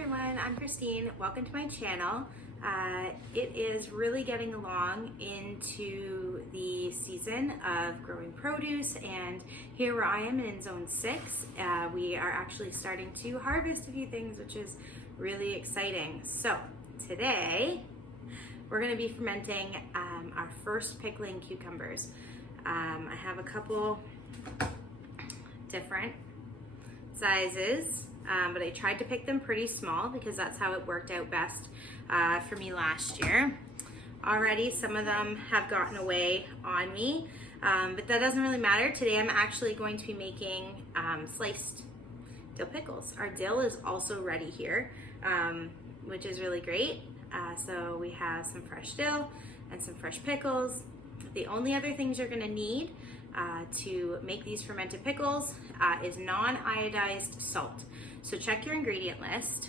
everyone, I'm Christine. Welcome to my channel. It is really getting along into the season of growing produce, and here where I am in zone 6, we are actually starting to harvest a few things, which is really exciting. So today we're going to be fermenting our first pickling cucumbers. I have a couple different sizes, but I tried to pick them pretty small because that's how it worked out best for me last year. Already some of them have gotten away on me, but that doesn't really matter. Today I'm actually going to be making sliced dill pickles. Our dill is also ready here, which is really great. So we have some fresh dill and some fresh pickles. The only other things you're going to need to make these fermented pickles is non-iodized salt. So check your ingredient list.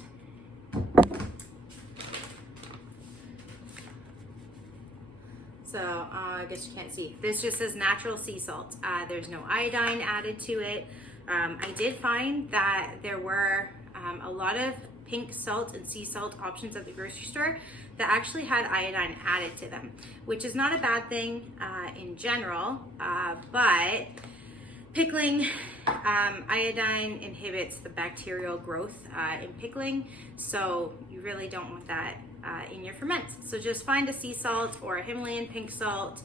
So I guess you can't see. This just says natural sea salt. There's no iodine added to it. I did find that there were a lot of pink salt and sea salt options at the grocery store that actually had iodine added to them, which is not a bad thing in general, but pickling, iodine inhibits the bacterial growth in pickling, so you really don't want that in your ferments. So just find a sea salt or a Himalayan pink salt,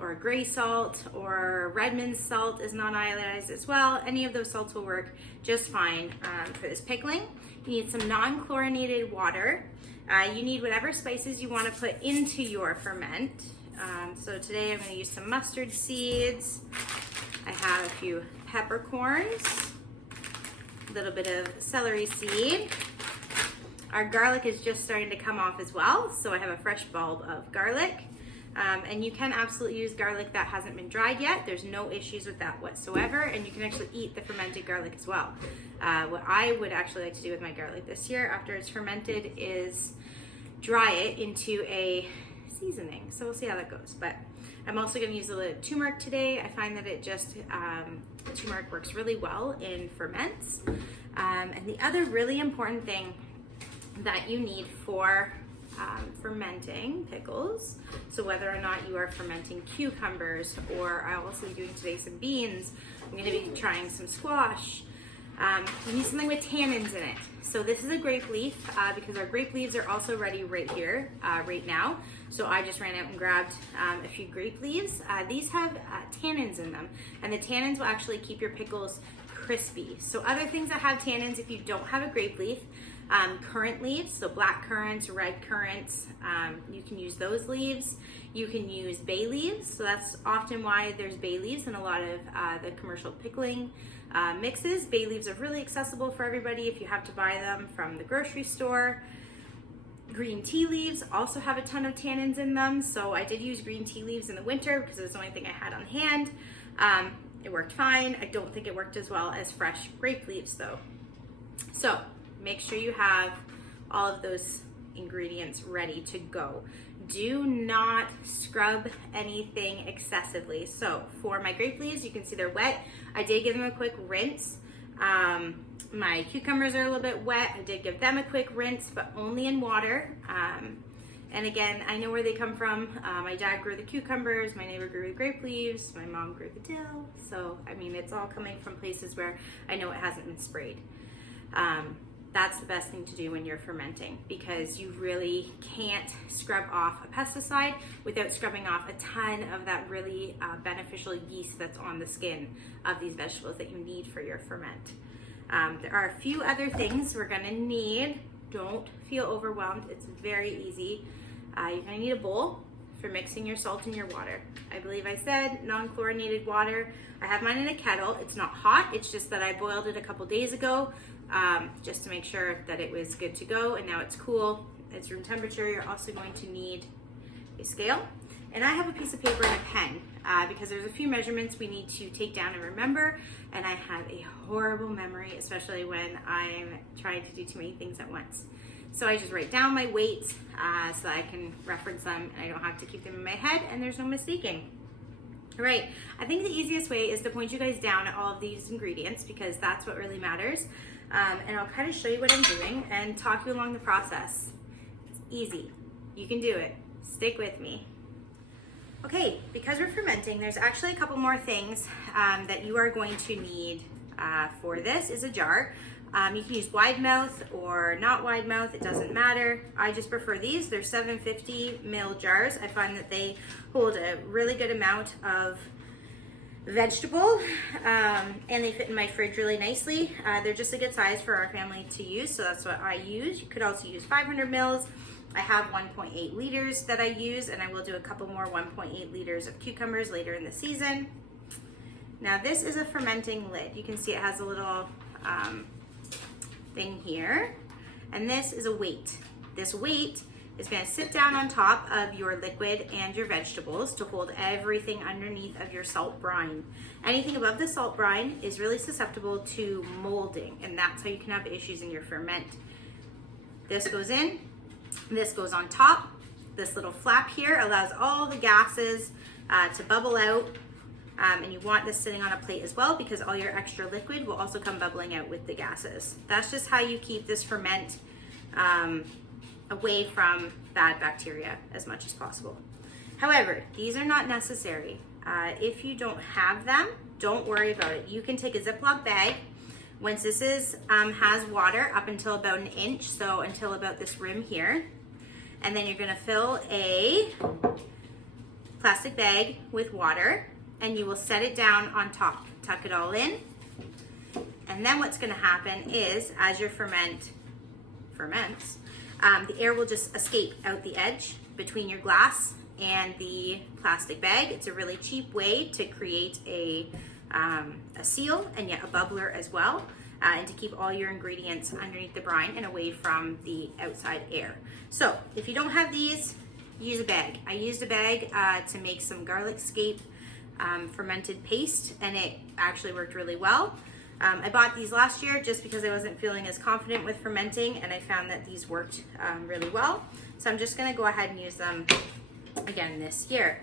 or a gray salt, or Redmond's salt is non-iodized as well. Any of those salts will work just fine for this pickling. You need some non-chlorinated water. You need whatever spices you want to put into your ferment. So today I'm going to use some mustard seeds. I have a few peppercorns, a little bit of celery seed. Our garlic is just starting to come off as well, so I have a fresh bulb of garlic. And you can absolutely use garlic that hasn't been dried yet. There's no issues with that whatsoever, and you can actually eat the fermented garlic as well. What I would actually like to do with my garlic this year after it's fermented is dry it into a seasoning. So we'll see how that goes. But I'm also going to use a little turmeric today. I find that it just, turmeric works really well in ferments. And the other really important thing that you need for fermenting pickles, so whether or not you are fermenting cucumbers, or I'm also doing today some beans, I'm going to be trying some squash, you need something with tannins in it. So this is a grape leaf, because our grape leaves are also ready right here, right now. So I just ran out and grabbed a few grape leaves. These have tannins in them, and the tannins will actually keep your pickles crispy. So other things that have tannins, if you don't have a grape leaf, currant leaves, so black currants, red currants, you can use those leaves. You can use bay leaves, so that's often why there's bay leaves in a lot of the commercial pickling mixes. Bay leaves are really accessible for everybody if you have to buy them from the grocery store. Green tea leaves also have a ton of tannins in them, so I did use green tea leaves in the winter because it was the only thing I had on hand. It worked fine. I don't think it worked as well as fresh grape leaves though. So make sure you have all of those ingredients ready to go. Do not scrub anything excessively. So for my grape leaves, you can see they're wet. I did give them a quick rinse. My cucumbers are a little bit wet. I did give them a quick rinse, but only in water. And again, I know where they come from. My dad grew the cucumbers, my neighbor grew the grape leaves, my mom grew the dill. So, I mean, it's all coming from places where I know it hasn't been sprayed. That's the best thing to do when you're fermenting, because you really can't scrub off a pesticide without scrubbing off a ton of that really beneficial yeast that's on the skin of these vegetables that you need for your ferment. There are a few other things we're gonna need. Don't feel overwhelmed, it's very easy. You're gonna need a bowl for mixing your salt and your water. I believe I said non-chlorinated water. I have mine in a kettle. It's not hot, it's just that I boiled it a couple days ago, just to make sure that it was good to go, and now it's cool. It's room temperature. You're also going to need a scale, and I have a piece of paper and a pen, because there's a few measurements we need to take down and remember, and I have a horrible memory, especially when I'm trying to do too many things at once. So I just write down my weights so that I can reference them and I don't have to keep them in my head and there's no mistaking. All right, I think the easiest way is to point you guys down at all of these ingredients because that's what really matters. And I'll kind of show you what I'm doing and talk you along the process. It's easy. You can do it. Stick with me. Okay, because we're fermenting, there's actually a couple more things that you are going to need for this is a jar. You can use wide mouth or not wide mouth, it doesn't matter. I just prefer these. They're 750 ml jars. I find that they hold a really good amount of vegetable and they fit in my fridge really nicely. They're just a good size for our family to use, so that's what I use. You could also use 500 mils. I have 1.8 liters that I use, and I will do a couple more 1.8 liters of cucumbers later in the season. Now this is a fermenting lid. You can see it has a little thing here, and this is a weight. This weight is going to sit down on top of your liquid and your vegetables to hold everything underneath of your salt brine. Anything above the salt brine is really susceptible to molding, and that's how you can have issues in your ferment. This goes in, this goes on top. This little flap here allows all the gases to bubble out, and you want this sitting on a plate as well because all your extra liquid will also come bubbling out with the gases. That's just how you keep this ferment away from bad bacteria as much as possible. However, these are not necessary. If you don't have them, don't worry about it. You can take a Ziploc bag. Once this is has water up until about an inch, so until about this rim here, and then you're going to fill a plastic bag with water, and you will set it down on top. Tuck it all in, and then what's going to happen is, as your ferments, the air will just escape out the edge between your glass and the plastic bag. It's a really cheap way to create a seal and yet a bubbler as well, and to keep all your ingredients underneath the brine and away from the outside air. So if you don't have these, use a bag. I used a bag to make some garlic scape fermented paste, and it actually worked really well. I bought these last year just because I wasn't feeling as confident with fermenting, and I found that these worked really well. So I'm just going to go ahead and use them again this year.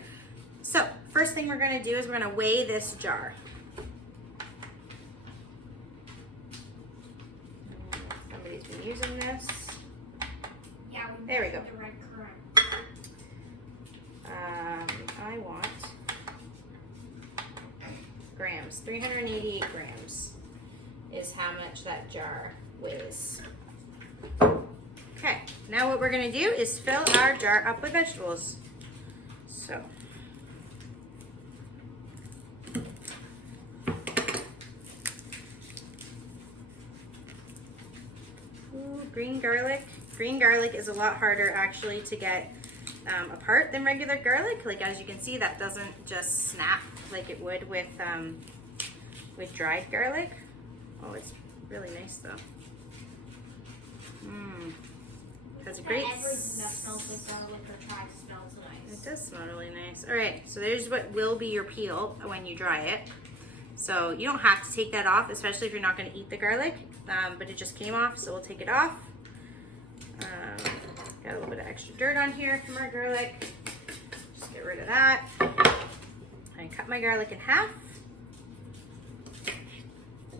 So first thing we're going to do is we're going to weigh this jar. Somebody's been using this. Yeah, there we go. The red currant. I want grams. 388 grams is how much that jar weighs. Okay, now what we're going to do is fill our jar up with vegetables. So green garlic. Green garlic is a lot harder actually to get apart than regular garlic. Like, as you can see, that doesn't just snap like it would with dried garlic. Oh, it's really nice though. Has a great. Everything that smells like garlic or tries smells nice. It does smell really nice. All right, so there's what will be your peel when you dry it. So you don't have to take that off, especially if you're not going to eat the garlic, but it just came off, so we'll take it off. Got a little bit of extra dirt on here from our garlic. Just get rid of that. I cut my garlic in half.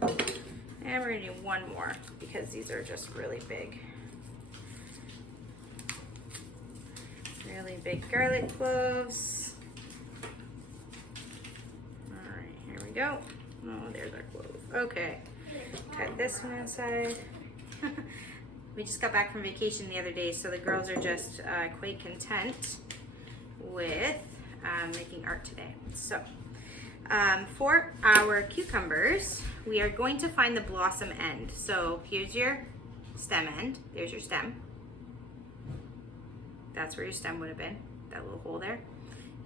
And we're going to do one more because these are just really big. Really big garlic cloves. All right, here we go. Oh, there's our clove. Okay, cut this one aside. We just got back from vacation the other day, so the girls are just quite content with making art today. So for our cucumbers, we are going to find the blossom end. So here's your stem end. There's your stem. That's where your stem would have been, that little hole there.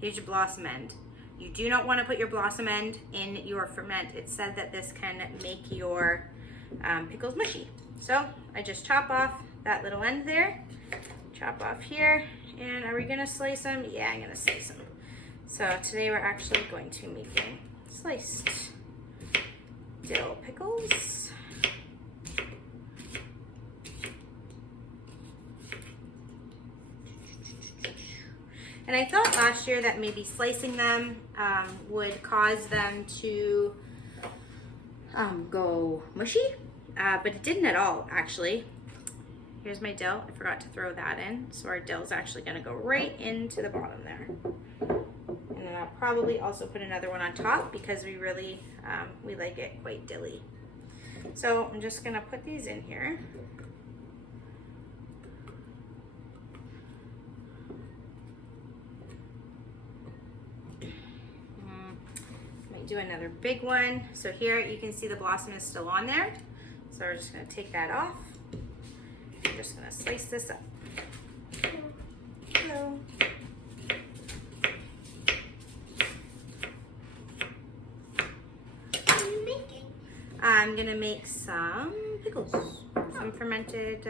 Here's your blossom end. You do not want to put your blossom end in your ferment. It's said that this can make your pickles mushy. So I just chop off that little end there, chop off here, and are we gonna slice them? Yeah, I'm gonna slice them. So today we're actually going to be making sliced dill pickles. And I thought last year that maybe slicing them would cause them to go mushy, but it didn't at all, actually. Here's my dill. I forgot to throw that in. So our dill is actually gonna go right into the bottom there. And then I'll probably also put another one on top because we really, we like it quite dilly. So I'm just gonna put these in here. Might do another big one. So here you can see the blossom is still on there. So we're just gonna take that off. I'm just gonna slice this up. Hello. What are you making? I'm gonna make some pickles, some fermented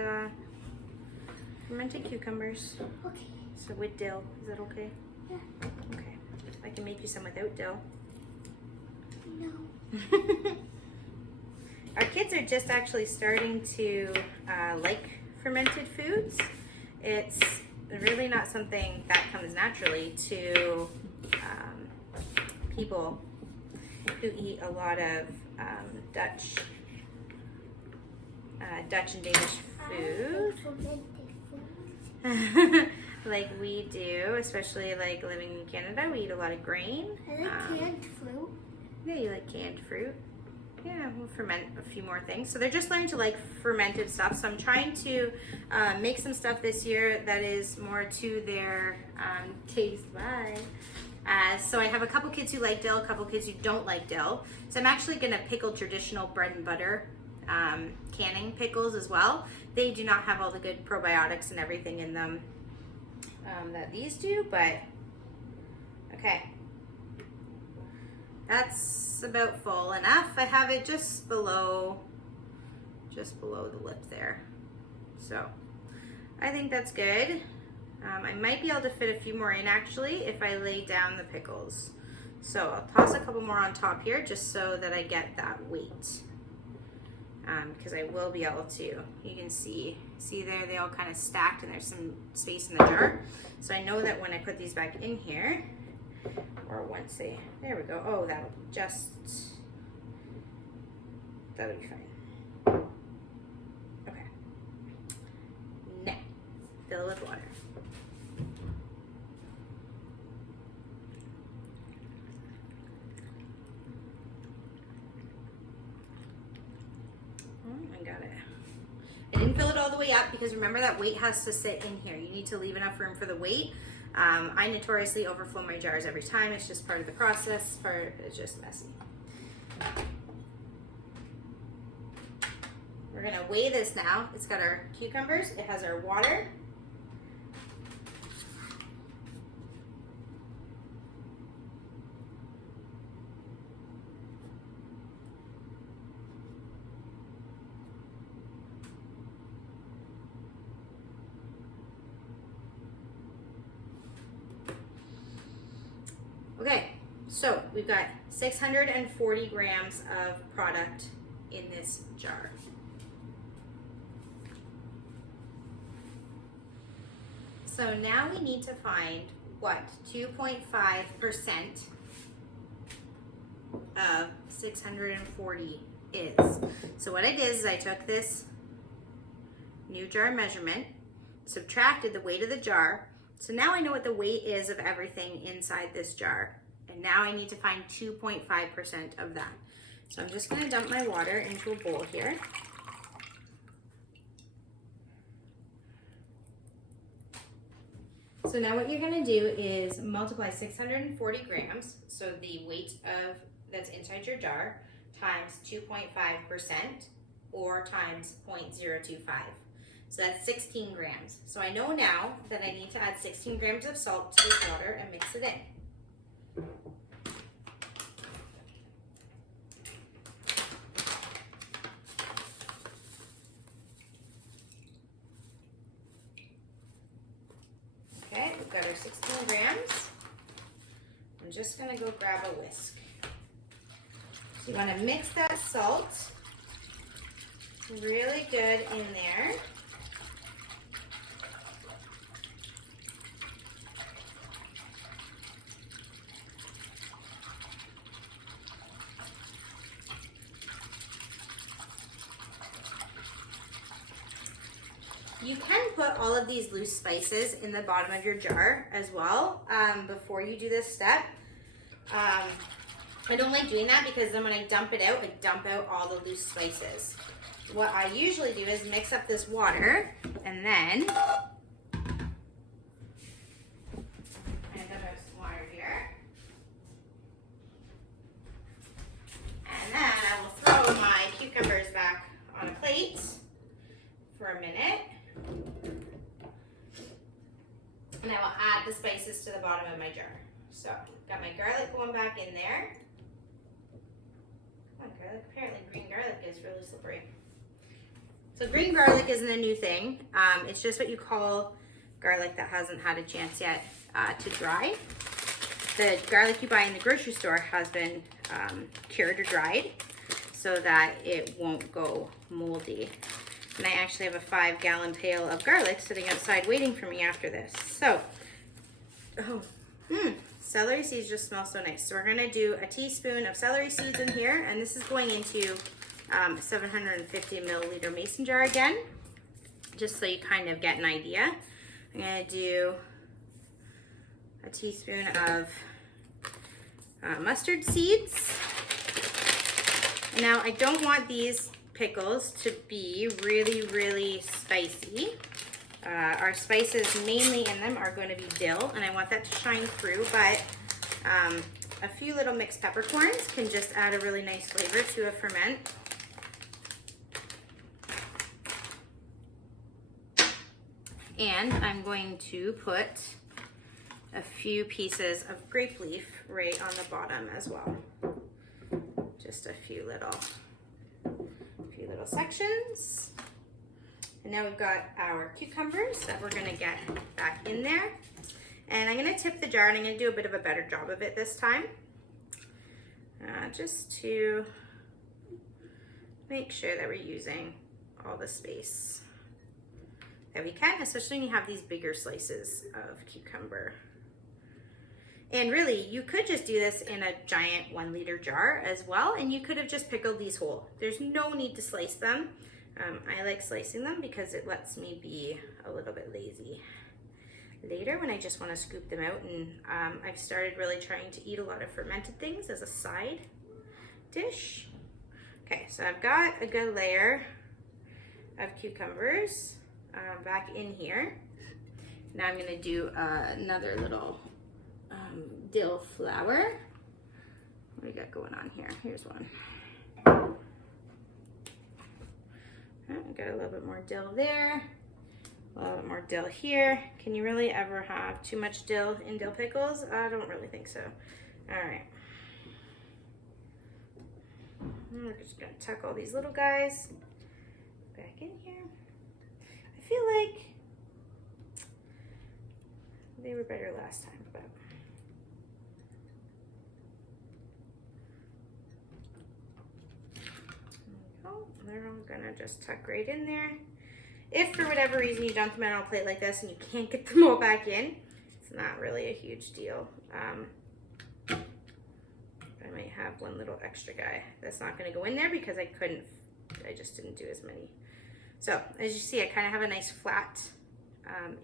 cucumbers. Okay. So with dill, is that okay? Yeah. Okay. I can make you some without dill. No. Our kids are just actually starting to like fermented foods. It's really not something that comes naturally to people who eat a lot of Dutch and Danish food. Like we do, especially like living in Canada, we eat a lot of grain. I like canned fruit. Yeah, you like canned fruit. Yeah, we'll ferment a few more things. So they're just learning to like fermented stuff. So I'm trying to make some stuff this year that is more to their taste. Bye. So I have a couple kids who like dill, a couple kids who don't like dill. So I'm actually gonna pickle traditional bread and butter canning pickles as well. They do not have all the good probiotics and everything in them that these do, but okay. That's about full enough. I have it just below the lip there. So I think that's good. I might be able to fit a few more in actually if I lay down the pickles. So I'll toss a couple more on top here just so that I get that weight. Because I will be able to, you can see there, they all kind of stacked and there's some space in the jar. So I know that when I put these back in here, or once they, there we go. Oh, that'll be fine. Okay. Now, fill it with water. I got it. I didn't fill it all the way up because remember that weight has to sit in here. You need to leave enough room for the weight. I notoriously overflow my jars every time. It's just part of the process. It's just messy. We're gonna weigh this now. It's got our cucumbers. It has our water. Okay, so we've got 640 grams of product in this jar. So now we need to find what 2.5% of 640 is. So what I did is I took this new jar measurement, subtracted the weight of the jar. So now I know what the weight is of everything inside this jar. And now I need to find 2.5% of that. So I'm just gonna dump my water into a bowl here. So now what you're gonna do is multiply 640 grams, so the weight of that's inside your jar, times 2.5% or times 0.025. So that's 16 grams. So I know now that I need to add 16 grams of salt to this water and mix it in. Okay, we've got our 16 grams. I'm just gonna go grab a whisk. So you wanna mix that salt really good in there. you can put all of these loose spices in the bottom of your jar as well before you do this step. I don't like doing that because then when I dump it out, I dump out all the loose spices. What I usually do is mix up this water and then cucumbers back on a plate for a minute, and I will add the spices to the bottom of my jar. So got my garlic going back in there. Oh, garlic. Apparently green garlic is really slippery. So green garlic isn't a new thing. It's just what you call garlic that hasn't had a chance yet to dry. The garlic you buy in the grocery store has been cured or dried, so that it won't go moldy. And I actually have a 5-gallon pail of garlic sitting outside waiting for me after this. So, celery seeds just smell so nice. So we're gonna do a teaspoon of celery seeds in here, and this is going into 750 milliliter mason jar again, just so you kind of get an idea. I'm gonna do a teaspoon of mustard seeds. Now, I don't want these pickles to be really, really spicy. Our spices mainly in them are going to be dill, and I want that to shine through, but a few little mixed peppercorns can just add a really nice flavor to a ferment. And I'm going to put a few pieces of grape leaf right on the bottom as well. Just a few little sections. And now we've got our cucumbers that we're gonna get back in there. And I'm gonna tip the jar, and I'm gonna do a bit of a better job of it this time. Just to make sure that we're using all the space that we can, especially when you have these bigger slices of cucumber. And really, you could just do this in a giant 1-liter jar as well, and you could have just pickled these whole. There's no need to slice them. I like slicing them because it lets me be a little bit lazy later when I just want to scoop them out. And I've started really trying to eat a lot of fermented things as a side dish. Okay, so I've got a good layer of cucumbers back in here. Now I'm going to do another little dill flower. What do we got going on here? Here's one. Got a little bit more dill there, a little bit more dill here. Can you really ever have too much dill in dill pickles? I don't really think so. All right. We're just gonna tuck all these little guys back in here. I feel like they were better last time, but they're all gonna just tuck right in there. If for whatever reason you dump them out on a plate like this and you can't get them all back in, it's not really a huge deal. I might have one little extra guy that's not gonna go in there because I just didn't do as many. So as you see, I kind of have a nice flat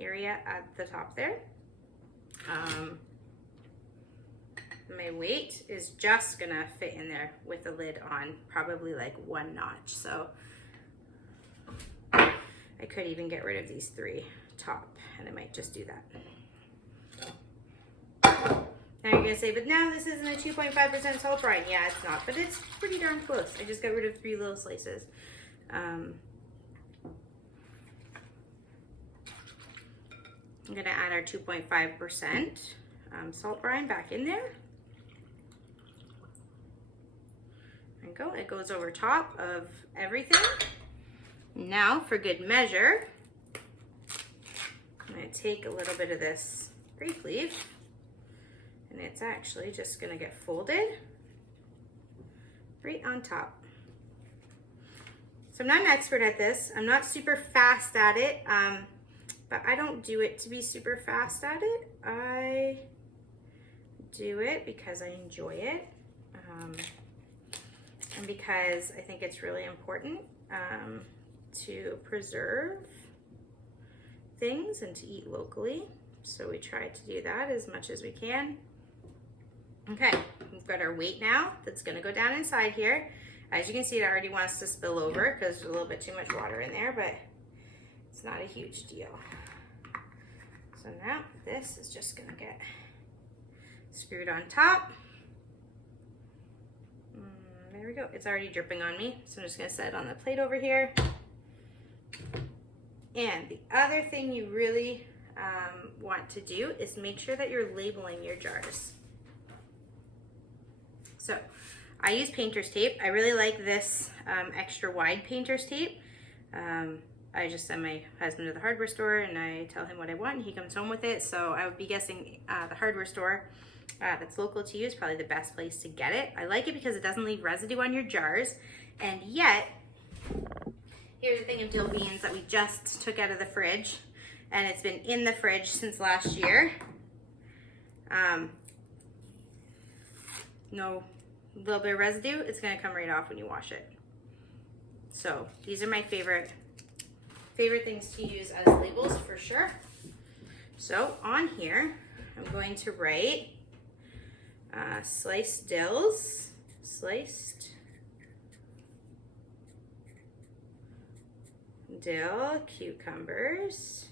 area at the top there. My weight is just gonna fit in there with the lid on, probably like 1 notch. So I could even get rid of these 3 top, and I might just do that. Now you're gonna say, but now this isn't a 2.5% salt brine. Yeah, it's not, but it's pretty darn close. I just got rid of 3 little slices. I'm gonna add our 2.5% salt brine back in there. There you go, it goes over top of everything. Now for good measure, I'm gonna take a little bit of this grape leaf, and it's actually just gonna get folded right on top. So I'm not an expert at this. I'm not super fast at it, but I don't do it to be super fast at it. I do it because I enjoy it, and because I think it's really important to preserve things and to eat locally. So we try to do that as much as we can. Okay, we've got our weight now that's gonna go down inside here. As you can see, it already wants to spill over because there's a little bit too much water in there, but it's not a huge deal. So now this is just gonna get screwed on top. There we go, it's already dripping on me. So I'm just gonna set it on the plate over here. And the other thing you really want to do is make sure that you're labeling your jars. So I use painter's tape. I really like this extra wide painter's tape. I just send my husband to the hardware store and I tell him what I want and he comes home with it. So I would be guessing the hardware store that's local to you is probably the best place to get it. I like it because it doesn't leave residue on your jars. And yet, here's a thing of dill beans that we just took out of the fridge and it's been in the fridge since last year. No little bit of residue, it's gonna come right off when you wash it. So these are my favorite things to use as labels for sure. So on here, I'm going to write sliced dills, sliced dill cucumbers,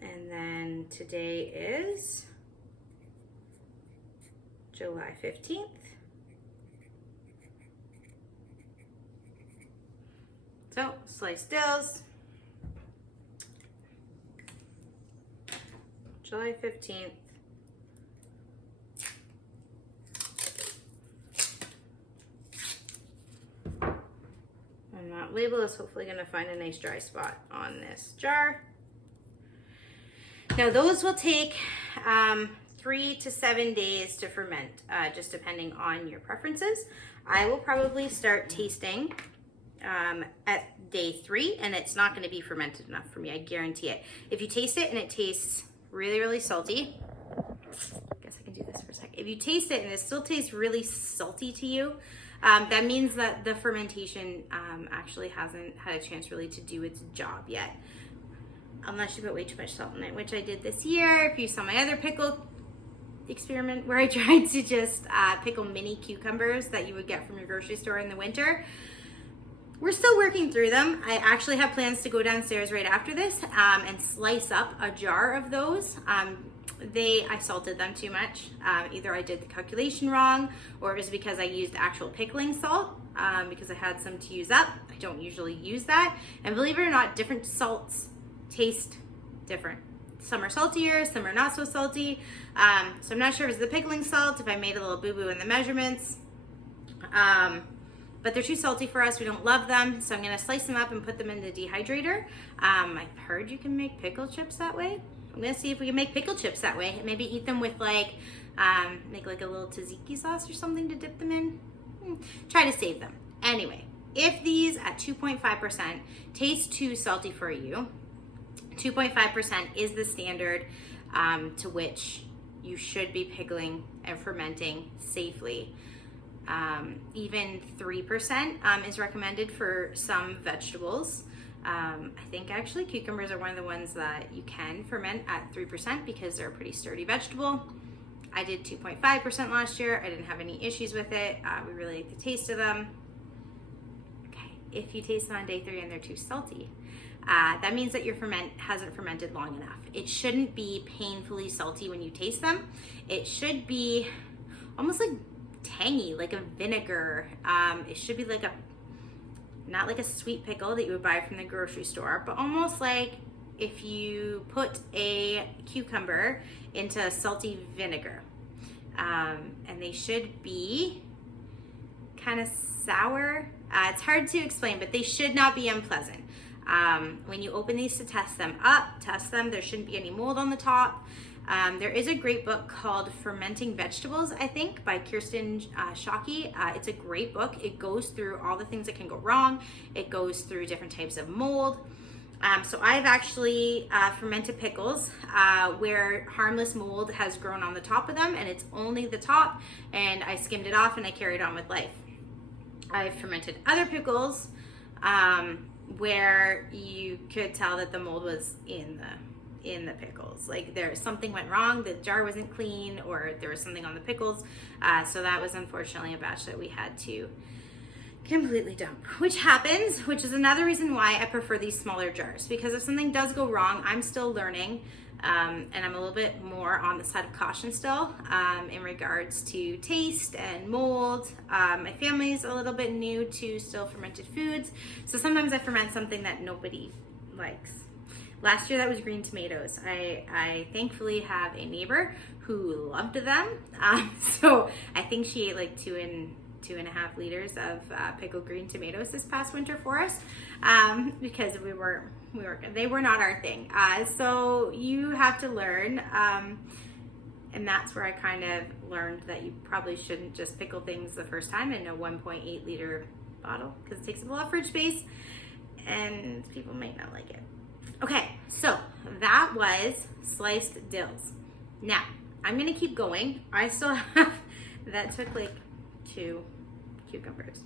and then today is July 15th. So, sliced dills, July 15th. And that label is hopefully going to find a nice dry spot on this jar. Now those will take 3 to 7 days to ferment, just depending on your preferences. I will probably start tasting at day 3, and it's not going to be fermented enough for me, I guarantee it. If you taste it and it tastes really, really salty, I guess I can do this for a second. If you taste it and it still tastes really salty to you, that means that the fermentation actually hasn't had a chance really to do its job yet. Unless you put way too much salt in it, which I did this year. If you saw my other pickle experiment where I tried to just pickle mini cucumbers that you would get from your grocery store in the winter. We're still working through them. I actually have plans to go downstairs right after this and slice up a jar of those. I salted them too much. Either I did the calculation wrong or it was because I used actual pickling salt because I had some to use up. I don't usually use that. And believe it or not, different salts taste different. Some are saltier, some are not so salty. So I'm not sure if it's the pickling salt, if I made a little boo-boo in the measurements. But they're too salty for us. We don't love them. So I'm gonna slice them up and put them in the dehydrator. I've heard you can make pickle chips that way. I'm gonna see if we can make pickle chips that way. Maybe eat them with like, make like a little tzatziki sauce or something to dip them in. Try to save them. Anyway, if these at 2.5% taste too salty for you, 2.5% is the standard to which you should be pickling and fermenting safely. Even 3% is recommended for some vegetables. I think actually cucumbers are one of the ones that you can ferment at 3% because they're a pretty sturdy vegetable. I did 2.5% last year. I didn't have any issues with it. We really like the taste of them. Okay, if you taste them on day 3 and they're too salty, that means that your ferment hasn't fermented long enough. It shouldn't be painfully salty when you taste them. It should be almost like tangy, like a vinegar. It should be like not like a sweet pickle that you would buy from the grocery store, but almost like if you put a cucumber into salty vinegar. And they should be kind of sour. It's hard to explain, but they should not be unpleasant. When you open these to test them, there shouldn't be any mold on the top. There is a great book called Fermenting Vegetables, I think, by Kirsten Shockey. It's a great book. It goes through all the things that can go wrong. It goes through different types of mold. So I've actually fermented pickles where harmless mold has grown on the top of them, and it's only the top, and I skimmed it off and I carried on with life. I've fermented other pickles where you could tell that the mold was in the pickles. Like something went wrong, the jar wasn't clean, or there was something on the pickles. So that was unfortunately a batch that we had to completely dump, which happens, which is another reason why I prefer these smaller jars, because if something does go wrong, I'm still learning, and I'm a little bit more on the side of caution still in regards to taste and mold. My family's a little bit new to still fermented foods, so sometimes I ferment something that nobody likes. Last year that was green tomatoes. I thankfully have a neighbor who loved them, so I think she ate like 2.5 liters of pickled green tomatoes this past winter for us, because they were not our thing. So you have to learn, and that's where I kind of learned that you probably shouldn't just pickle things the first time in a 1.8 liter bottle, because it takes up a lot of fridge space and people might not like it. Okay, so that was sliced dills. Now I'm gonna keep going. I still have, that took like 2 cucumbers.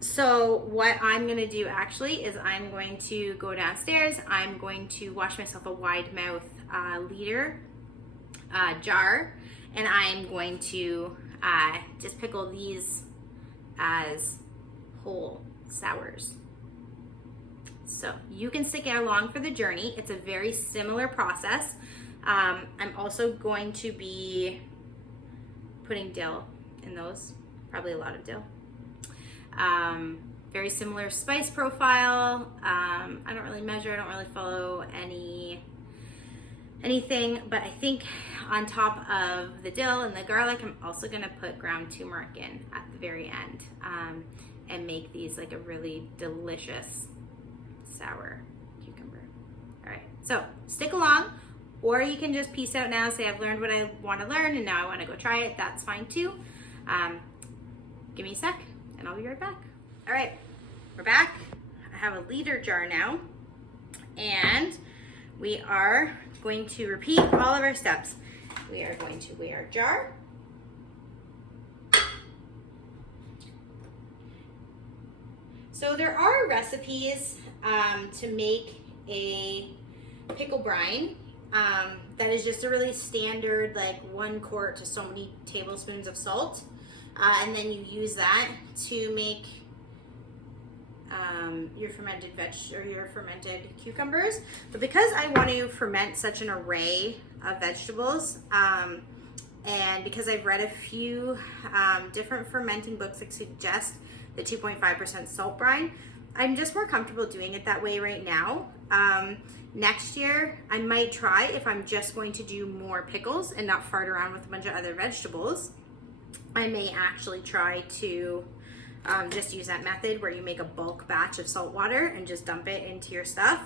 So what I'm gonna do actually is I'm going to go downstairs. I'm going to wash myself a wide mouth liter jar, and I'm going to just pickle these as whole sours. So you can stick along for the journey. It's a very similar process. I'm also going to be putting dill in those, probably a lot of dill. Very similar spice profile. I don't really measure, I don't really follow anything, but I think on top of the dill and the garlic, I'm also gonna put ground turmeric in at the very end, and make these like a really delicious sour cucumber. All right, so stick along, or you can just peace out now, say I've learned what I want to learn and now I want to go try it. That's fine too. Give me a sec and I'll be right back. All right, we're back. I have a liter jar now, and we are going to repeat all of our steps. We are going to weigh our jar. So there are recipes to make a pickle brine that is just a really standard, like 1 quart to so many tablespoons of salt, and then you use that to make your fermented your fermented cucumbers. But because I want to ferment such an array of vegetables, and because I've read a few different fermenting books that suggest the 2.5% salt brine, I'm just more comfortable doing it that way right now. Next year, I might try, if I'm just going to do more pickles and not fart around with a bunch of other vegetables, I may actually try to just use that method where you make a bulk batch of salt water and just dump it into your stuff.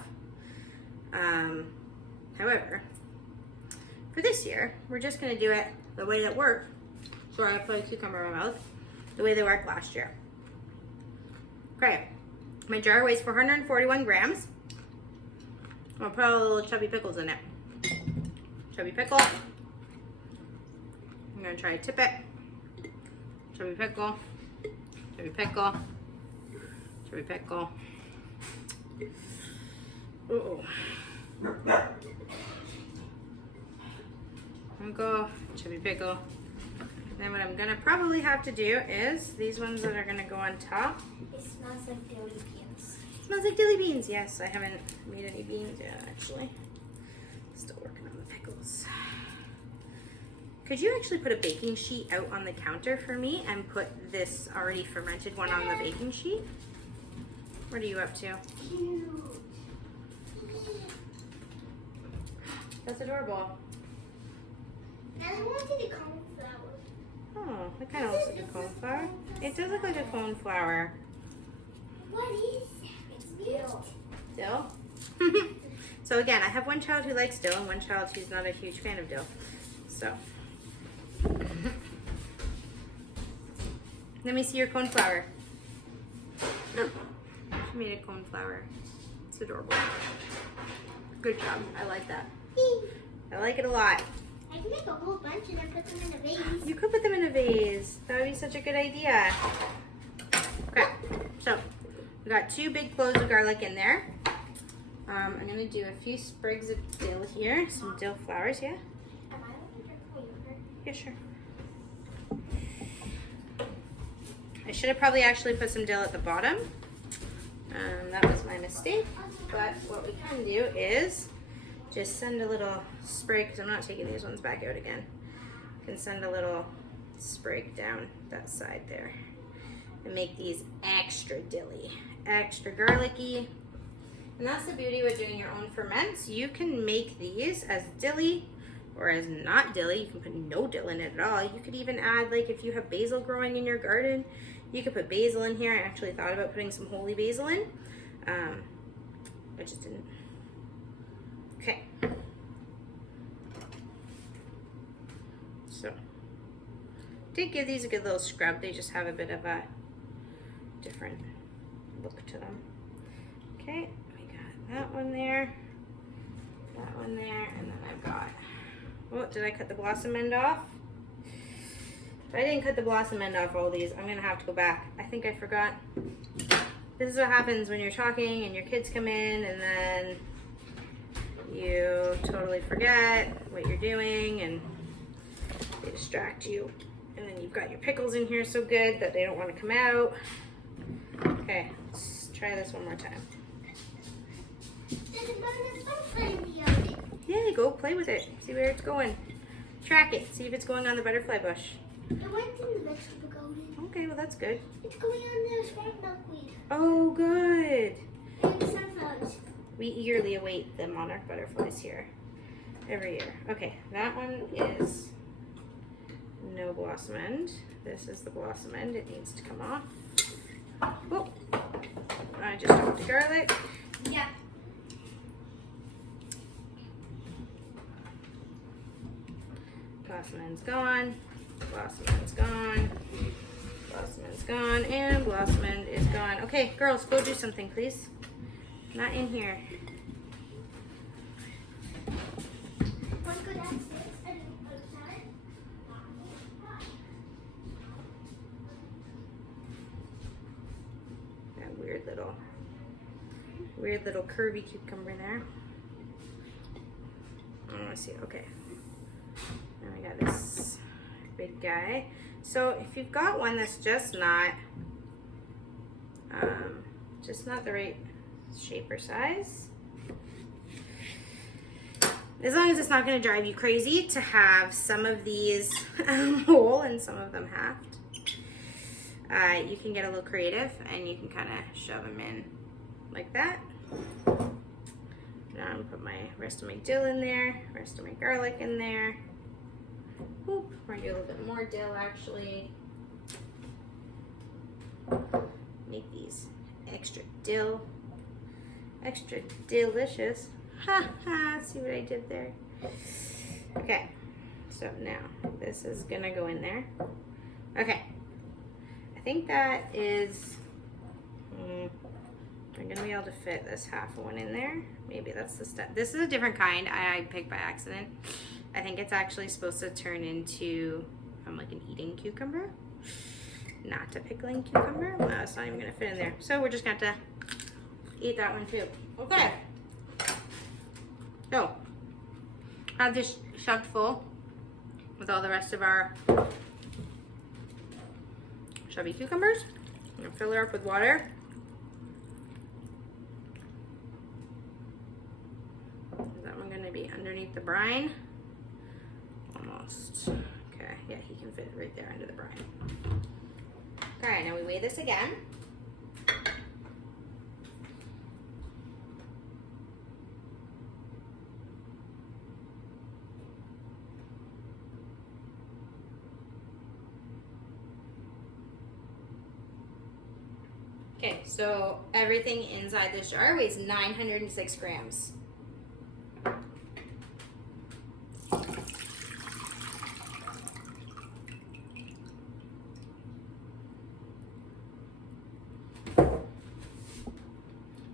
However, for this year, we're just gonna do it the way that worked. Sorry, I put a cucumber in my mouth. The way they worked last year. Okay, my jar weighs 441 grams. I'm gonna put all the little chubby pickles in it. Chubby pickle. I'm gonna try to tip it. Chubby pickle. Chubby pickle. Chubby pickle. Uh-oh. I'm gonna go chubby pickle. Then what I'm gonna probably have to do is these ones that are gonna go on top. It smells like dilly beans. It smells like dilly beans. Yes, I haven't made any beans yet, actually. Still working on the pickles. Could you actually put a baking sheet out on the counter for me and put this already fermented one on the baking sheet? What are you up to? Cute. That's adorable. Now I wanted a cauliflower. Oh, it kind of looks like a coneflower. It does look like a coneflower. What is that? It's dill. Dill? So again, I have one child who likes dill and one child who's not a huge fan of dill. So. Let me see your coneflower. She made a coneflower. It's adorable. Good job. I like that. I like it a lot. I can make a whole bunch and then put them in a vase. You could put them in a vase. That would be such a good idea. Okay, so We got 2 big cloves of garlic in there. I'm gonna do a few sprigs of dill here, some dill flowers, yeah? Yeah, sure. I should have probably actually put some dill at the bottom. That was my mistake, but what we can do is just send a little sprig, because I'm not taking these ones back out again. Can send a little sprig down that side there and make these extra dilly, extra garlicky. And that's the beauty with doing your own ferments. You can make these as dilly or as not dilly. You can put no dill in it at all. You could even add, like if you have basil growing in your garden, you could put basil in here. I actually thought about putting some holy basil in. I just didn't. Okay. So, did give these a good little scrub. They just have a bit of a different look to them. Okay, we got that one there, and then I've got, oh, did I cut the blossom end off? If I didn't cut the blossom end off all these, I'm gonna have to go back. I think I forgot. This is what happens when you're talking and your kids come in and then you totally forget what you're doing and they distract you. And then you've got your pickles in here so good that they don't want to come out. Okay, let's try this one more time. Yeah, go play with it. See where it's going. Track it. See if it's going on the butterfly bush. It went in the vegetable garden. Okay, well that's good. It's going on the swamp milkweed. Oh, good. And the sunflowers. We eagerly await the monarch butterflies here every year. Okay, that one is no blossom end. This is the blossom end. It needs to come off. Oh, I just dropped the garlic. Yeah. Blossom end's gone. Blossom end's gone. Blossom end's gone. And blossom end is gone. Okay, girls, go do something, please. Not in here. One good access and outside. That weird little curvy cucumber there. I want to see. Okay. Then we got this big guy. So if you've got one that's just not the right shape or size, as long as it's not going to drive you crazy to have some of these whole and some of them halved, you can get a little creative and you can kind of shove them in like that. Now I'm gonna put my rest of my dill in there, rest of my garlic in there. Oop, we're gonna do a little bit more dill actually. Make these extra delicious. Ha ha, see what I did there? Okay, so now this is gonna go in there. Okay, I think that is, I'm gonna be able to fit this half one in there. Maybe that's the step. This is a different kind I picked by accident. I think it's actually supposed to turn into like an eating cucumber, not a pickling cucumber. Well, it's not even gonna fit in there. So we're just gonna have to eat that one too. Okay. So, I have this shoved full with all the rest of our chubby cucumbers. I'm gonna fill it up with water. Is that one gonna be underneath the brine? Almost. Okay, yeah, he can fit right there under the brine. Okay, now we weigh this again. Okay, so everything inside this jar weighs 906 grams.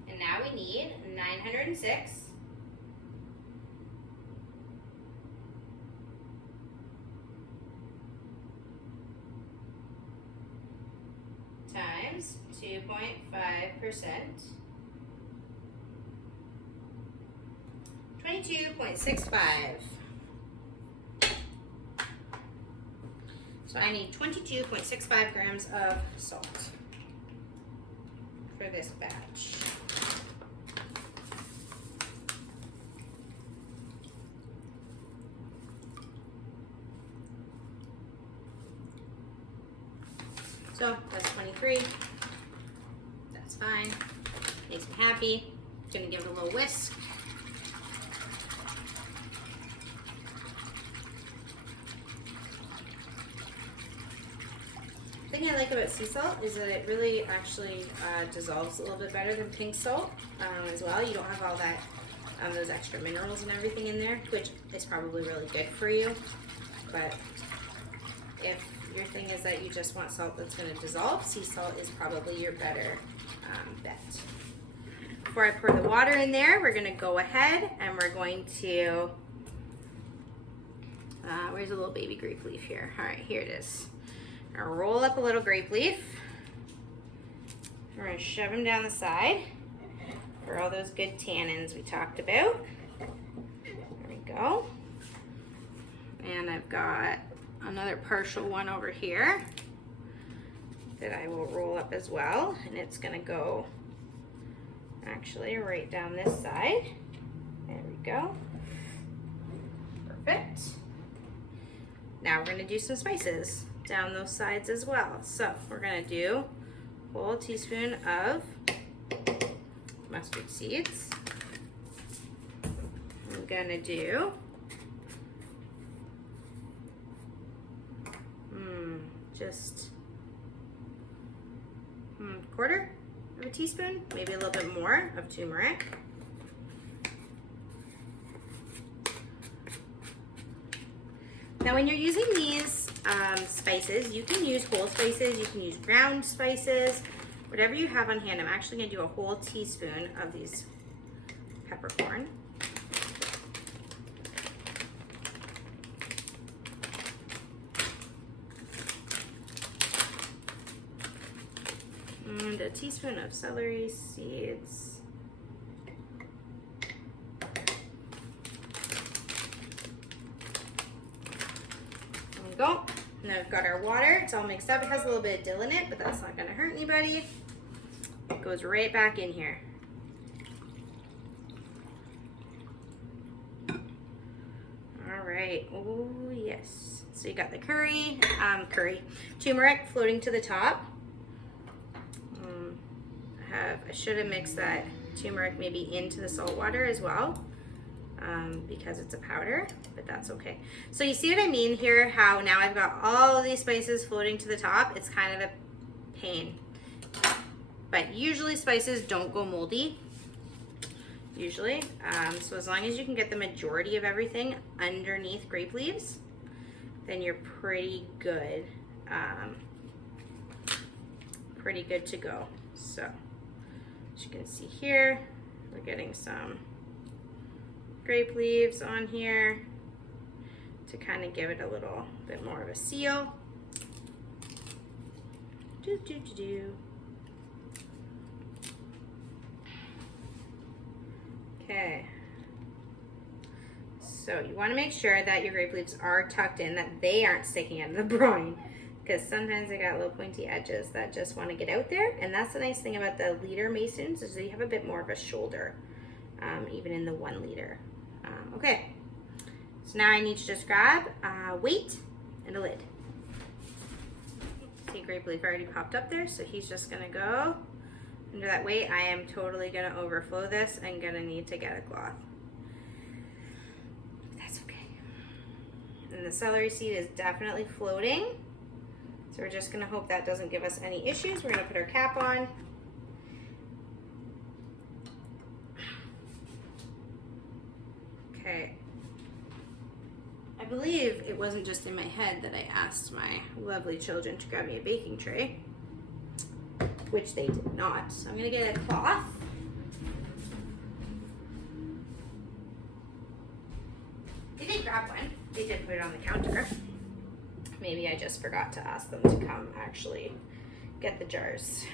And now we need 906 times times 2.5%. 22.65. So I need 22.65 grams of salt for this batch. So that's 23. That's fine. Makes me happy. Gonna give it a little whisk. The thing I like about sea salt is that it really actually dissolves a little bit better than pink salt as well. You don't have all that those extra minerals and everything in there, which is probably really good for you. But if your thing is that you just want salt that's going to dissolve, sea salt is probably your better bet. Before I pour the water in there, we're going to go ahead and we're going to, where's a little baby grape leaf here? All right, here it is. I'm going to roll up a little grape leaf. We're going to shove them down the side for all those good tannins we talked about. There we go. And I've got another partial one over here that I will roll up as well, and it's gonna go actually right down this side. There we go. Perfect. Now we're gonna do some spices down those sides as well. So we're gonna do a whole teaspoon of mustard seeds. I'm gonna do just quarter of a teaspoon, maybe a little bit more of turmeric. Now when you're using these spices, you can use whole spices, you can use ground spices, whatever you have on hand. I'm actually going to do a whole teaspoon of these peppercorn. And a teaspoon of celery seeds. There we go. Now we've got our water. It's all mixed up. It has a little bit of dill in it, but that's not going to hurt anybody. It goes right back in here. All right. Oh, yes. So you got the turmeric floating to the top. I should have mixed that turmeric maybe into the salt water as well because it's a powder, but that's okay. So you see what I mean here, how now I've got all of these spices floating to the top. It's kind of a pain, but usually spices don't go moldy, usually. So as long as you can get the majority of everything underneath grape leaves, then you're pretty good, to go. So as you can see here, we're getting some grape leaves on here to kind of give it a little bit more of a seal. Okay. So you want to make sure that your grape leaves are tucked in, that they aren't sticking out of the brine, because sometimes they got little pointy edges that just want to get out there. And that's the nice thing about the liter masons, is that you have a bit more of a shoulder, even in the 1 liter. Okay, so now I need to just grab a weight and a lid. See, grape leaf already popped up there, so he's just gonna go under that weight. I am totally gonna overflow this and gonna need to get a cloth. That's okay. And the celery seed is definitely floating. So we're just gonna hope that doesn't give us any issues. We're gonna put our cap on. Okay. I believe it wasn't just in my head that I asked my lovely children to grab me a baking tray, which they did not. So I'm gonna get a cloth. They did grab one. They did put it on the counter. Maybe I just forgot to ask them to come actually get the jars.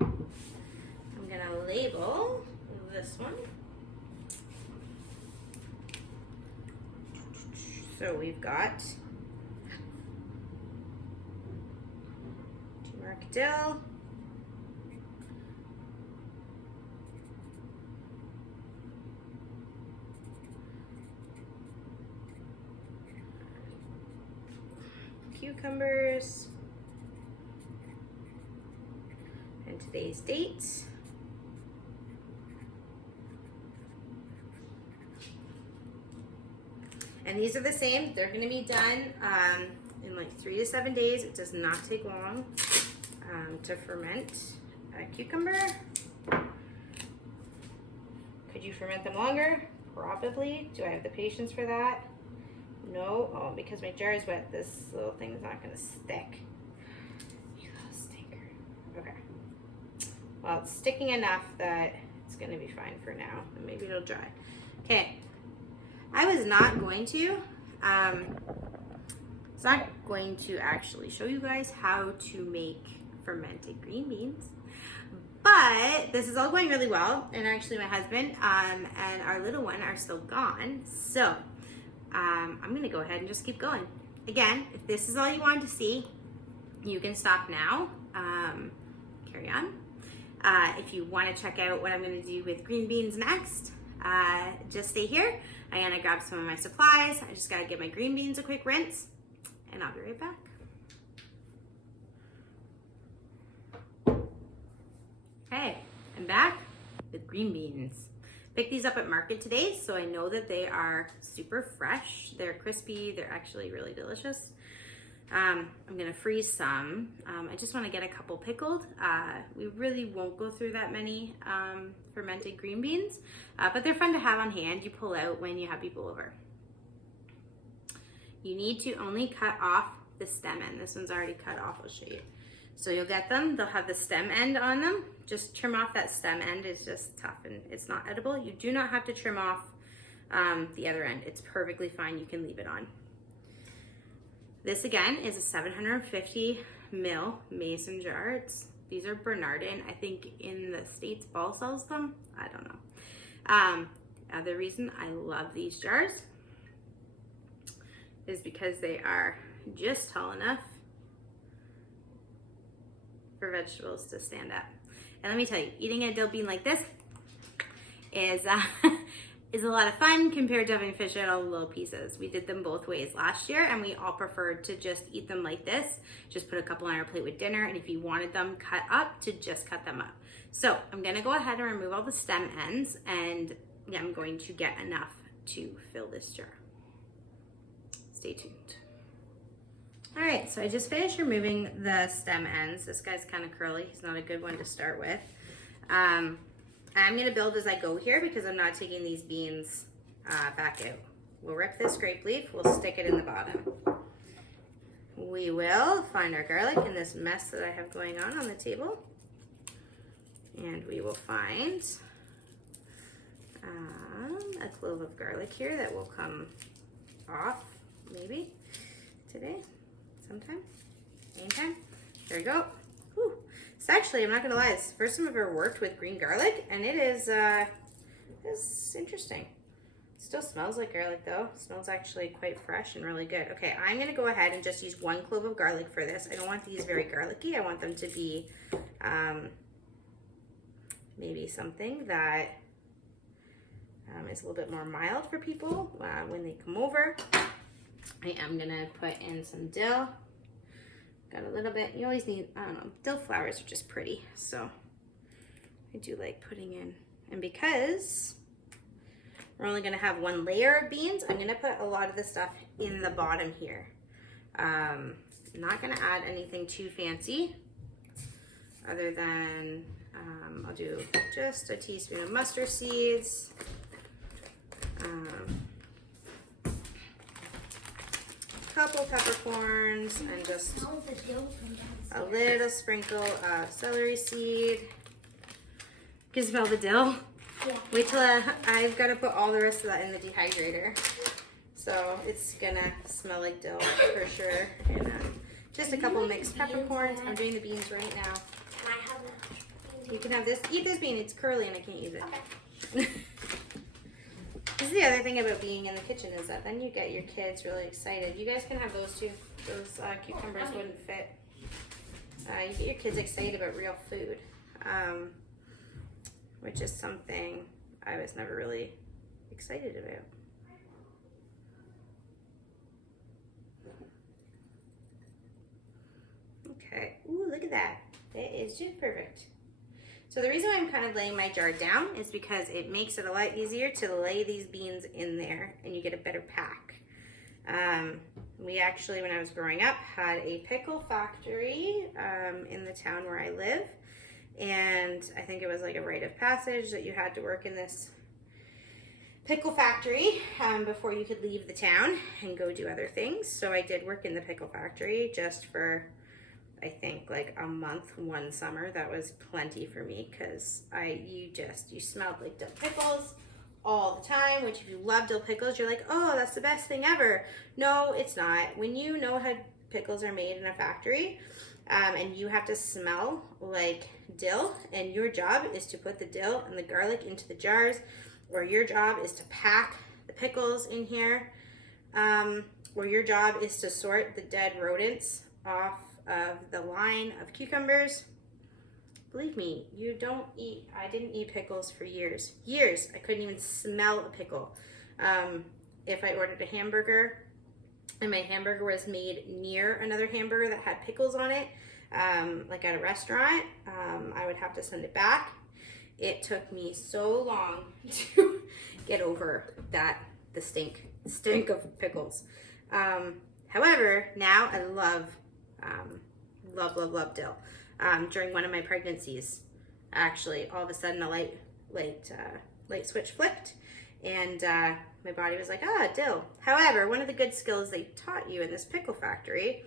I'm gonna label this one. So we've got turmeric dill, cucumbers, and today's date. And these are the same. They're going to be done in like 3 to 7 days. It does not take long to ferment a cucumber. Could you ferment them longer? Probably. Do I have the patience for that? No. Oh, because my jar is wet, this little thing is not going to stick. You little stinker. Okay. Well, it's sticking enough that it's going to be fine for now. And maybe it'll dry. Okay. I was not going to, it's not going to actually show you guys how to make fermented green beans, but this is all going really well. And actually my husband and our little one are still gone. So I'm going to go ahead and just keep going. Again, if this is all you want to see, you can stop now, carry on. If you want to check out what I'm going to do with green beans next, just stay here. I'm gonna grab some of my supplies. I just gotta give my green beans a quick rinse, and I'll be right back. Okay, I'm back with green beans. Picked these up at market today, so I know that they are super fresh. They're crispy, they're actually really delicious. I'm gonna freeze some. I just wanna get a couple pickled. We really won't go through that many fermented green beans, but they're fun to have on hand. You pull out when you have people over. You need to only cut off the stem end. This one's already cut off, I'll show you. So you'll get them, they'll have the stem end on them. Just trim off that stem end, it's just tough and it's not edible. You do not have to trim off the other end. It's perfectly fine, you can leave it on. This again is a 750 ml mason jar. These are Bernardin. I think in the States Ball sells them. I don't know. Other reason I love these jars is because they are just tall enough for vegetables to stand up. And let me tell you, eating a dill bean like this is a lot of fun compared to having fish out all the little pieces. We did them both ways last year, and we all preferred to just eat them like this. Just put a couple on our plate with dinner, and if you wanted them cut up, to just cut them up. So I'm gonna go ahead and remove all the stem ends, and I'm going to get enough to fill this jar. Stay tuned. All right, so I just finished removing the stem ends. This guy's kind of curly. He's not a good one to start with. I'm gonna build as I go here because I'm not taking these beans back out. We'll rip this grape leaf, we'll stick it in the bottom. We will find our garlic in this mess that I have going on the table. And we will find a clove of garlic here that will come off maybe today, sometime, anytime. There we go. Whew. It's actually, I'm not gonna lie, it's the first time I've ever worked with green garlic, and it is it's interesting. It still smells like garlic though. It smells actually quite fresh and really good. Okay, I'm gonna go ahead and just use 1 clove of garlic for this. I don't want these very garlicky. I want them to be maybe something that is a little bit more mild for people when they come over. I am gonna put in some dill. Got a little bit, you always need, I don't know, dill flowers are just pretty, so I do like putting in. And because we're only gonna have 1 layer of beans, I'm gonna put a lot of the stuff in the bottom here. Not gonna add anything too fancy, other than I'll do just a teaspoon of mustard seeds, couple peppercorns, and just a little sprinkle of celery seed. You can smell the dill. Yeah. Wait till I've got to put all the rest of that in the dehydrator. So it's gonna smell like dill for sure. And Just a couple mixed peppercorns. I'm doing the beans right now. Can I have that? You can have this. Eat this bean. It's curly and I can't use it. Okay. This is the other thing about being in the kitchen is that then you get your kids really excited. You guys can have those too. Those cucumbers wouldn't fit. You get your kids excited about real food, which is something I was never really excited about. Okay. Ooh, look at that. It is just perfect. So the reason why I'm kind of laying my jar down is because it makes it a lot easier to lay these beans in there and you get a better pack. We actually, when I was growing up, had a pickle factory in the town where I live. And I think it was like a rite of passage that you had to work in this pickle factory before you could leave the town and go do other things. So I did work in the pickle factory just for, I think, like a month one summer. That was plenty for me because you smelled like dill pickles all the time, which if you love dill pickles, you're like, oh, that's the best thing ever. No, it's not. When you know how pickles are made in a factory and you have to smell like dill and your job is to put the dill and the garlic into the jars, or your job is to pack the pickles in here, or your job is to sort the dead rodents off of the line of cucumbers. Believe me, I didn't eat pickles for years. I couldn't even smell a pickle. If I ordered a hamburger and my hamburger was made near another hamburger that had pickles on it, like at a restaurant, I would have to send it back. It took me so long to get over the stink of pickles. However, now I love dill. During one of my pregnancies, actually, all of a sudden a light switch flipped, and my body was like, dill. However, one of the good skills they taught you in this pickle factory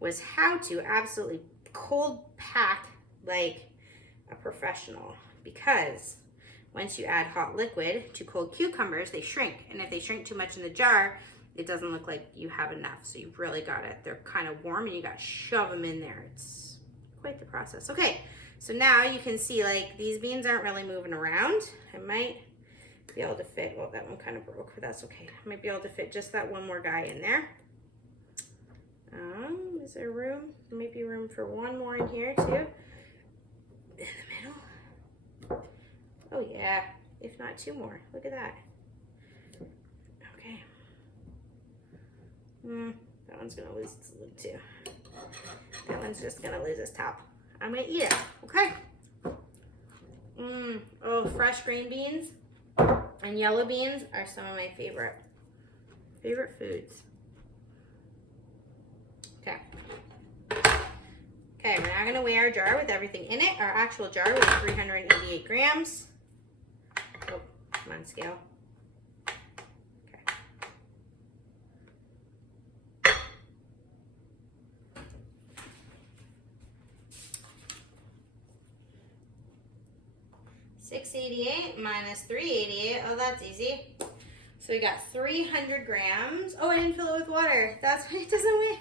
was how to absolutely cold pack like a professional, because once you add hot liquid to cold cucumbers, they shrink, and if they shrink too much in the jar, it doesn't look like you have enough. So you've really got it. They're kind of warm and you got to shove them in there. It's quite the process. Okay, so now you can see like these beans aren't really moving around. I might be able to fit, well, that one kind of broke, but that's okay. I might be able to fit just that one more guy in there. Is there room? There might be room for one more in here too. In the middle. Oh yeah, if not two more. Look at that. Okay. That one's gonna lose its lid too. That one's just gonna lose its top. I'm gonna eat it, okay? Oh, fresh green beans and yellow beans are some of my favorite foods. Okay. Okay, we're now gonna weigh our jar with everything in it. Our actual jar was 388 grams. Oh, come on, scale. Okay. $688 minus 388. Oh, that's easy. So we got 300 grams. Oh, I didn't fill it with water. That's why it doesn't weigh.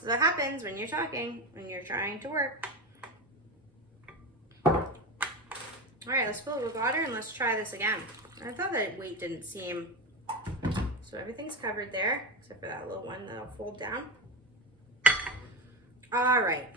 So what happens when you're talking, when you're trying to work. All right, let's fill it with water and let's try this again. I thought that weight didn't seem, so everything's covered there, except for that little one that'll fold down. All right.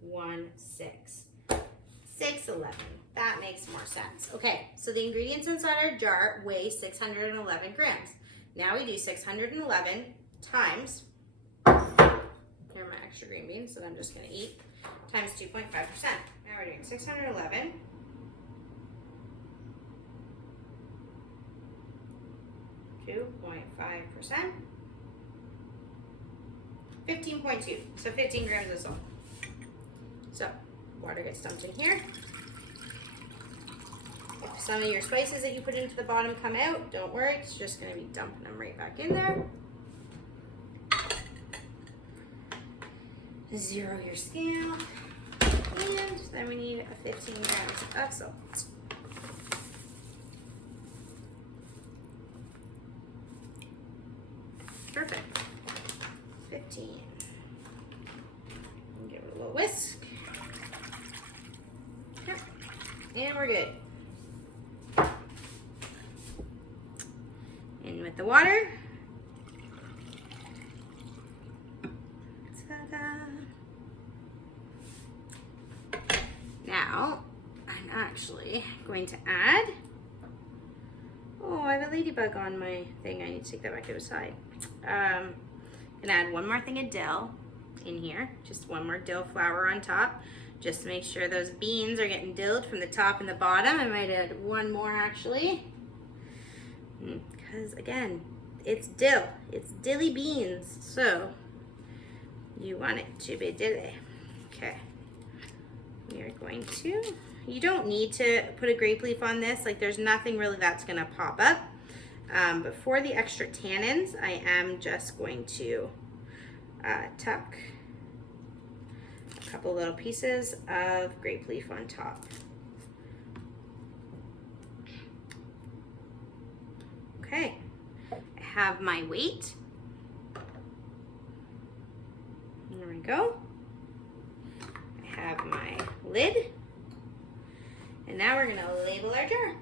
One, 611. That makes more sense. Okay, so the ingredients inside our jar weigh 611 grams. Now we do 611 times, here are my extra green beans that I'm just gonna eat, times 2.5%. Now we're doing 611 2.5%, 15.2, so 15 grams of salt. So, water gets dumped in here. If some of your spices that you put into the bottom come out, don't worry, it's just gonna be dumping them right back in there. Zero your scale. And 15 grams of salt. Perfect. 15. Give it a little whisk. Yep. And we're good. In with the water. Ta-da. Now, I'm actually going to add, oh, I have a ladybug on my thing. I need to take that back outside. I'm gonna add one more thing of dill in here, just one more dill flour on top, just to make sure those beans are getting dilled from the top and the bottom. I might add one more actually, because again, it's dill, it's dilly beans, so you want it to be dilly. Okay, we are going to, you don't need to put a grape leaf on this, like there's nothing really that's gonna pop up. But for the extra tannins, I am just going to tuck a couple little pieces of grape leaf on top. Okay, I have my weight. There we go. I have my lid. And now we're gonna label our jar.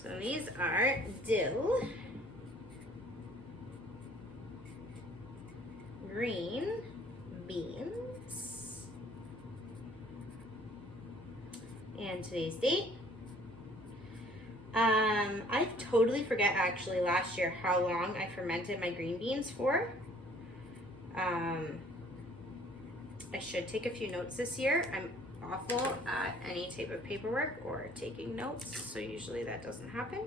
So these are dill, green beans, and today's date. I totally forget actually last year how long I fermented my green beans for. I should take a few notes this year. I'm awful at any type of paperwork or taking notes, so usually that doesn't happen.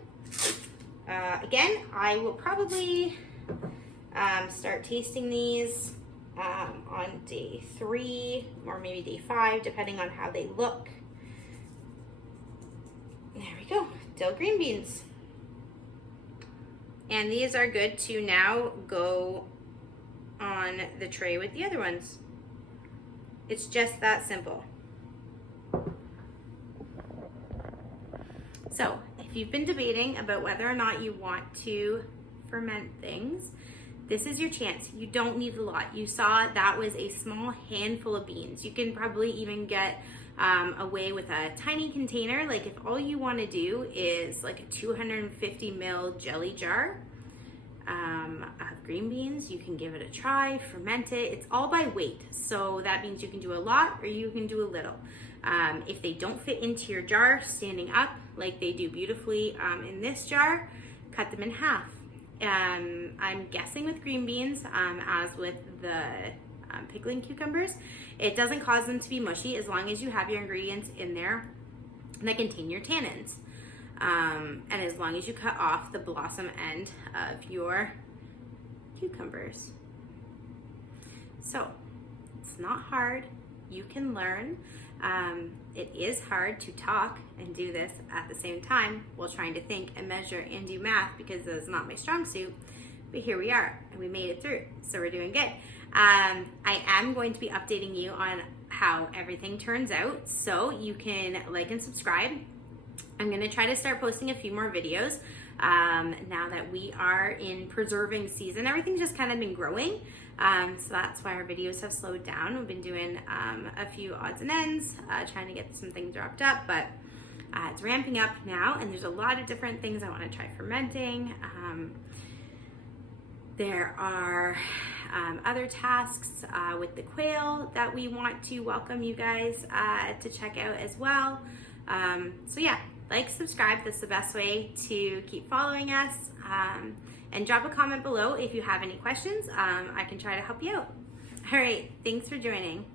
Again, I will probably start tasting these on day 3 or maybe day 5, depending on how they look. There we go, dill green beans. And these are good to now go on the tray with the other ones. It's just that simple. So, if you've been debating about whether or not you want to ferment things, this is your chance. You don't need a lot. You saw that was a small handful of beans. You can probably even get away with a tiny container. Like if all you want to do is like a 250 ml jelly jar of green beans, you can give it a try, ferment it. It's all by weight. So that means you can do a lot or you can do a little. If they don't fit into your jar standing up like they do beautifully in this jar, cut them in half. I'm guessing with green beans, as with the pickling cucumbers, it doesn't cause them to be mushy as long as you have your ingredients in there that contain your tannins. And as long as you cut off the blossom end of your cucumbers. So it's not hard. You can learn. It is hard to talk and do this at the same time while trying to think and measure and do math because it's not my strong suit. But here we are, and we made it through, so we're doing good. I am going to be updating you on how everything turns out, so you can like and subscribe. I'm going to try to start posting a few more videos now that we are in preserving season. Everything's just kind of been growing. So that's why our videos have slowed down. We've been doing a few odds and ends, trying to get some things wrapped up, but it's ramping up now, and there's a lot of different things I want to try fermenting. There are other tasks with the quail that we want to welcome you guys to check out as well. So yeah, like, subscribe. That's the best way to keep following us. And drop a comment below if you have any questions. I can try to help you out. All right, thanks for joining.